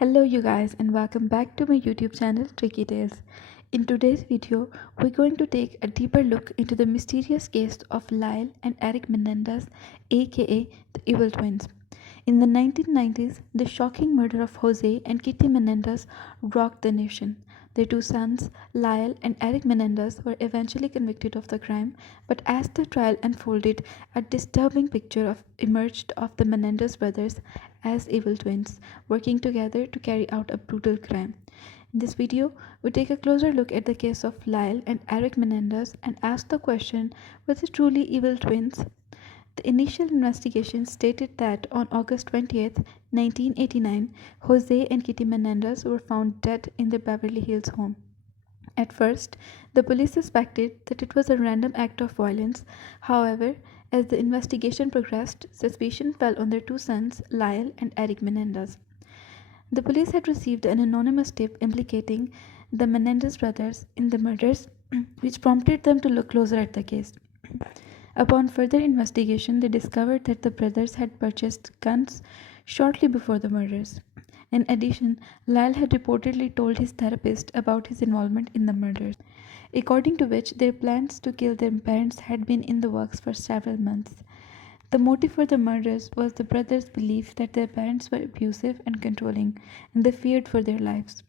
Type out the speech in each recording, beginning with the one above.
Hello you guys and welcome back to my YouTube channel Tricky Tales. In today's video, we're going to take a deeper look into the mysterious case of Lyle and Eric Menendez, aka the Evil Twins. In the 1990s, the shocking murder of Jose and Kitty Menendez rocked the nation. Their two sons, Lyle and Eric Menendez, were eventually convicted of the crime, but as the trial unfolded, a disturbing picture emerged of the Menendez brothers as evil twins, working together to carry out a brutal crime. In this video, we take a closer look at the case of Lyle and Eric Menendez and ask the question, were they truly evil twins? The initial investigation stated that on August 20th, 1989, Jose and Kitty Menendez were found dead in their Beverly Hills home. At first, the police suspected that it was a random act of violence. However, as the investigation progressed, suspicion fell on their two sons, Lyle and Eric Menendez. The police had received an anonymous tip implicating the Menendez brothers in the murders, which prompted them to look closer at the case. Upon further investigation, they discovered that the brothers had purchased guns shortly before the murders. In addition, Lyle had reportedly told his therapist about his involvement in the murders, according to which their plans to kill their parents had been in the works for several months. The motive for the murders was the brothers' belief that their parents were abusive and controlling, and they feared for their lives.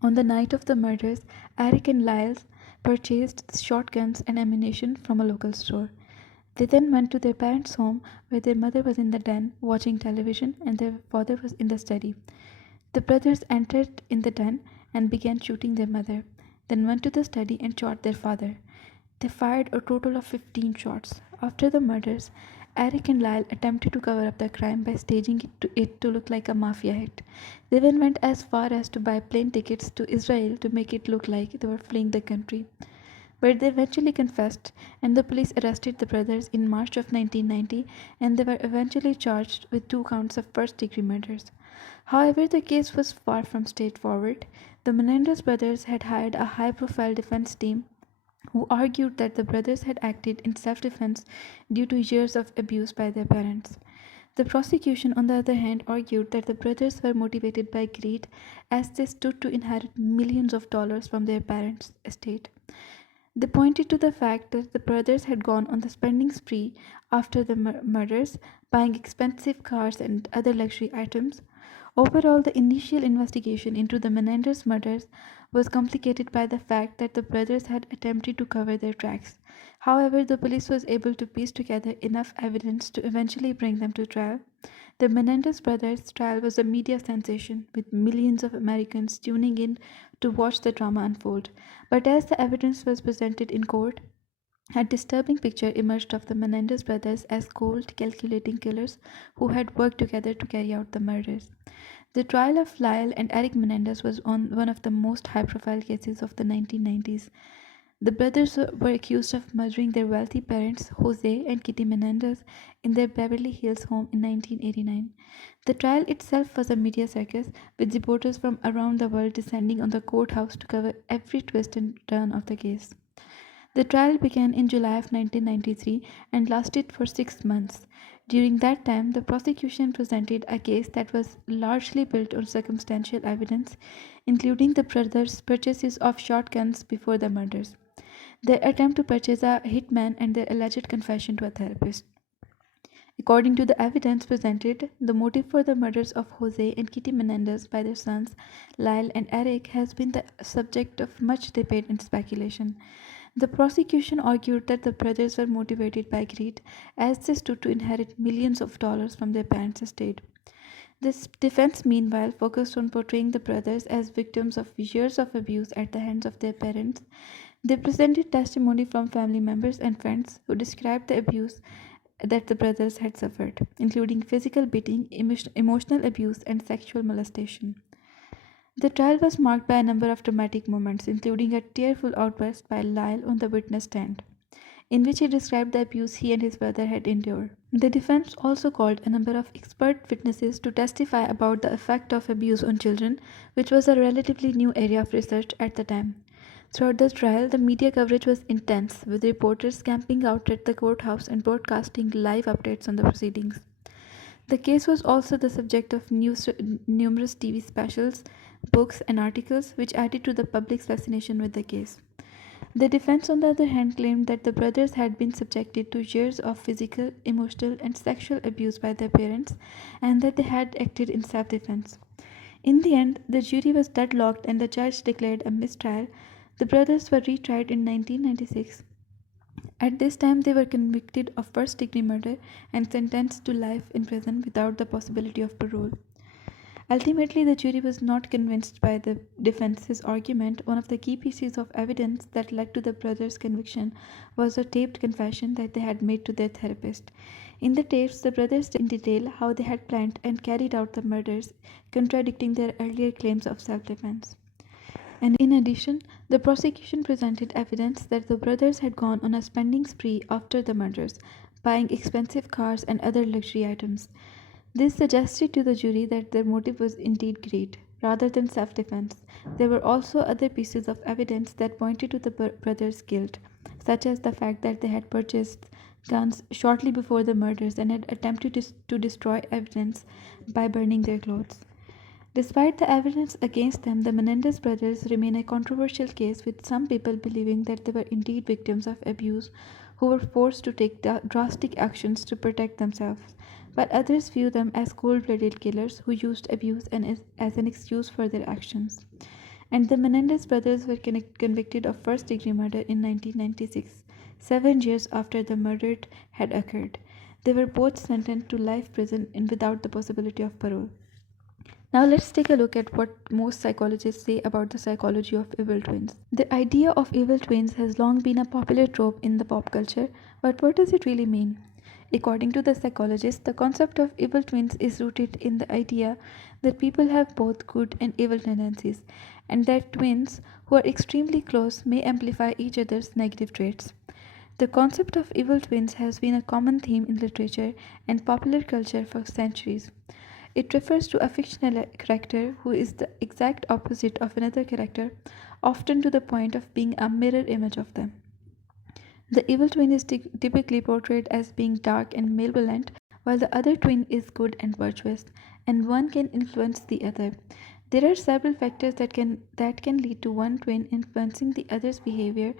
On the night of the murders, Eric and Lyle purchased shotguns and ammunition from a local store. They then went to their parents' home, where their mother was in the den watching television and their father was in the study. The brothers entered in the den and began shooting their mother, then went to the study and shot their father. They fired a total of 15 shots. After the murders, Eric and Lyle attempted to cover up the crime by staging it to look like a mafia hit. They even went as far as to buy plane tickets to Israel to make it look like they were fleeing the country. But they eventually confessed, and the police arrested the brothers in March of 1990, and they were eventually charged with 2 counts of first-degree murders. However, the case was far from straightforward. The Menendez brothers had hired a high-profile defense team who argued that the brothers had acted in self-defense due to years of abuse by their parents. The prosecution, on the other hand, argued that the brothers were motivated by greed as they stood to inherit millions of dollars from their parents' estate. They pointed to the fact that the brothers had gone on the spending spree after the murders, buying expensive cars and other luxury items. Overall, the initial investigation into the Menendez murders was complicated by the fact that the brothers had attempted to cover their tracks. However, the police was able to piece together enough evidence to eventually bring them to trial. The Menendez brothers' trial was a media sensation, with millions of Americans tuning in to watch the drama unfold. But as the evidence was presented in court, a disturbing picture emerged of the Menendez brothers as cold, calculating killers who had worked together to carry out the murders. The trial of Lyle and Eric Menendez was one of the most high-profile cases of the 1990s. The brothers were accused of murdering their wealthy parents, Jose and Kitty Menendez, in their Beverly Hills home in 1989. The trial itself was a media circus, with reporters from around the world descending on the courthouse to cover every twist and turn of the case. The trial began in July of 1993 and lasted for 6 months. During that time, the prosecution presented a case that was largely built on circumstantial evidence, including the brothers' purchases of shotguns before the murders, their attempt to purchase a hitman, and their alleged confession to a therapist. According to the evidence presented, the motive for the murders of Jose and Kitty Menendez by their sons, Lyle and Eric, has been the subject of much debate and speculation. The prosecution argued that the brothers were motivated by greed, as they stood to inherit millions of dollars from their parents' estate. This defense, meanwhile, focused on portraying the brothers as victims of years of abuse at the hands of their parents. They presented testimony from family members and friends who described the abuse that the brothers had suffered, including physical beating, emotional abuse, and sexual molestation. The trial was marked by a number of dramatic moments, including a tearful outburst by Lyle on the witness stand, in which he described the abuse he and his brother had endured. The defense also called a number of expert witnesses to testify about the effect of abuse on children, which was a relatively new area of research at the time. Throughout the trial, the media coverage was intense, with reporters camping out at the courthouse and broadcasting live updates on the proceedings. The case was also the subject of numerous TV specials, books, and articles, which added to the public's fascination with the case. The defense, on the other hand, claimed that the brothers had been subjected to years of physical, emotional, and sexual abuse by their parents, and that they had acted in self defense. In the end, the jury was deadlocked and the judge declared a mistrial. The brothers were retried in 1996. At this time, they were convicted of first degree murder and sentenced to life in prison without the possibility of parole. Ultimately, the jury was not convinced by the defense's argument. One of the key pieces of evidence that led to the brothers' conviction was a taped confession that they had made to their therapist. In the tapes, the brothers in detail how they had planned and carried out the murders, contradicting their earlier claims of self defense. And in addition, the prosecution presented evidence that the brothers had gone on a spending spree after the murders, buying expensive cars and other luxury items. This suggested to the jury that their motive was indeed greed, rather than self defense. There were also other pieces of evidence that pointed to the brothers' guilt, such as the fact that they had purchased guns shortly before the murders and had attempted to destroy evidence by burning their clothes. Despite the evidence against them, the Menendez brothers remain a controversial case, with some people believing that they were indeed victims of abuse who were forced to take drastic actions to protect themselves, but others view them as cold blooded killers who used abuse as an excuse for their actions. And the Menendez brothers were convicted of first degree murder in 1996, 7 years after the murder had occurred. They were both sentenced to life prison and without the possibility of parole. Now let's take a look at what most psychologists say about the psychology of evil twins. The idea of evil twins has long been a popular trope in the pop culture, but what does it really mean? According to the psychologists, the concept of evil twins is rooted in the idea that people have both good and evil tendencies, and that twins who are extremely close may amplify each other's negative traits. The concept of evil twins has been a common theme in literature and popular culture for centuries. It refers to a fictional character who is the exact opposite of another character, often to the point of being a mirror image of them. The evil twin is typically portrayed as being dark and malevolent, while the other twin is good and virtuous, and one can influence the other. There are several factors that can lead to one twin influencing the other's behavior.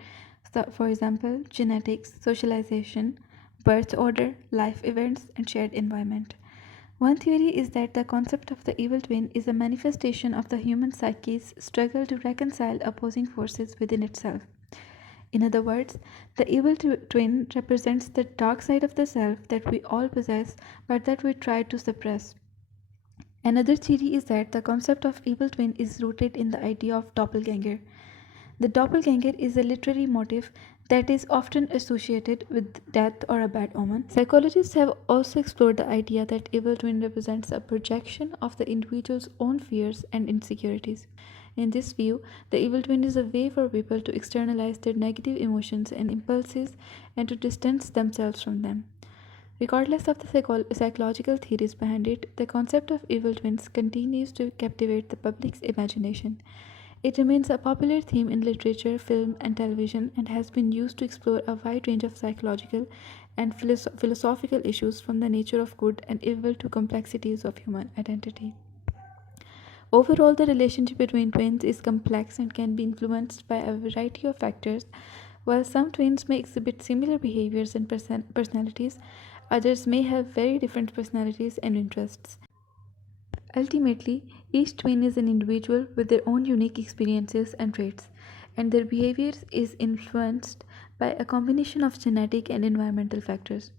So, for example, genetics, socialization, birth order, life events, and shared environment. One theory is that the concept of the evil twin is a manifestation of the human psyche's struggle to reconcile opposing forces within itself. In other words, the evil twin represents the dark side of the self that we all possess but that we try to suppress. Another theory is that the concept of evil twin is rooted in the idea of doppelganger. The doppelganger is a literary motif that is often associated with death or a bad omen. Psychologists have also explored the idea that evil twin represents a projection of the individual's own fears and insecurities. In this view, the evil twin is a way for people to externalize their negative emotions and impulses and to distance themselves from them. Regardless of the psychological theories behind it, the concept of evil twins continues to captivate the public's imagination. It remains a popular theme in literature, film, and television, and has been used to explore a wide range of psychological and philosophical issues, from the nature of good and evil to complexities of human identity. Overall, the relationship between twins is complex and can be influenced by a variety of factors. While some twins may exhibit similar behaviors and personalities, others may have very different personalities and interests. Ultimately, each twin is an individual with their own unique experiences and traits, and their behavior is influenced by a combination of genetic and environmental factors.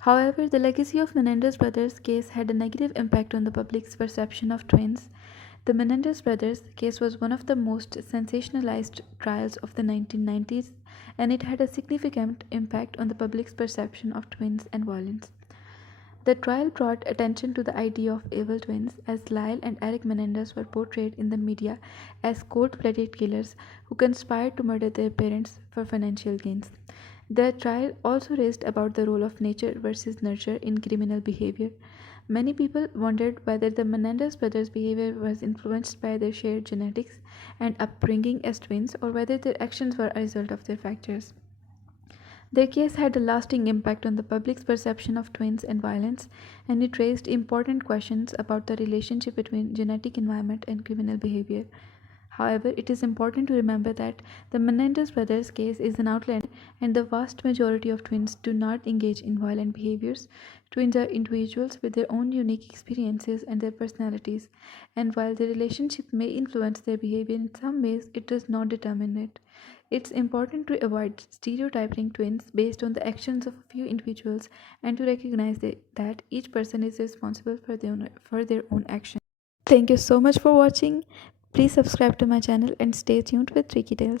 However, the legacy of Menendez brothers' case had a negative impact on the public's perception of twins. The Menendez brothers case was one of the most sensationalized trials of the 1990s, and it had a significant impact on the public's perception of twins and violence. The trial brought attention to the idea of evil twins, as Lyle and Eric Menendez were portrayed in the media as cold blooded killers who conspired to murder their parents for financial gains. The trial also raised about the role of nature versus nurture in criminal behavior. Many people wondered whether the Menendez brothers' behavior was influenced by their shared genetics and upbringing as twins, or whether their actions were a result of their factors. Their case had a lasting impact on the public's perception of twins and violence, and it raised important questions about the relationship between genetic environment and criminal behavior. However, it is important to remember that the Menendez brothers case is an outlier, and the vast majority of twins do not engage in violent behaviors. Twins are individuals with their own unique experiences and their personalities, and while the relationship may influence their behavior in some ways, it does not determine it. It's important to avoid stereotyping twins based on the actions of a few individuals and to recognize that each person is responsible for their own actions. Thank you so much for watching. Please subscribe to my channel and stay tuned with Tricky Tales.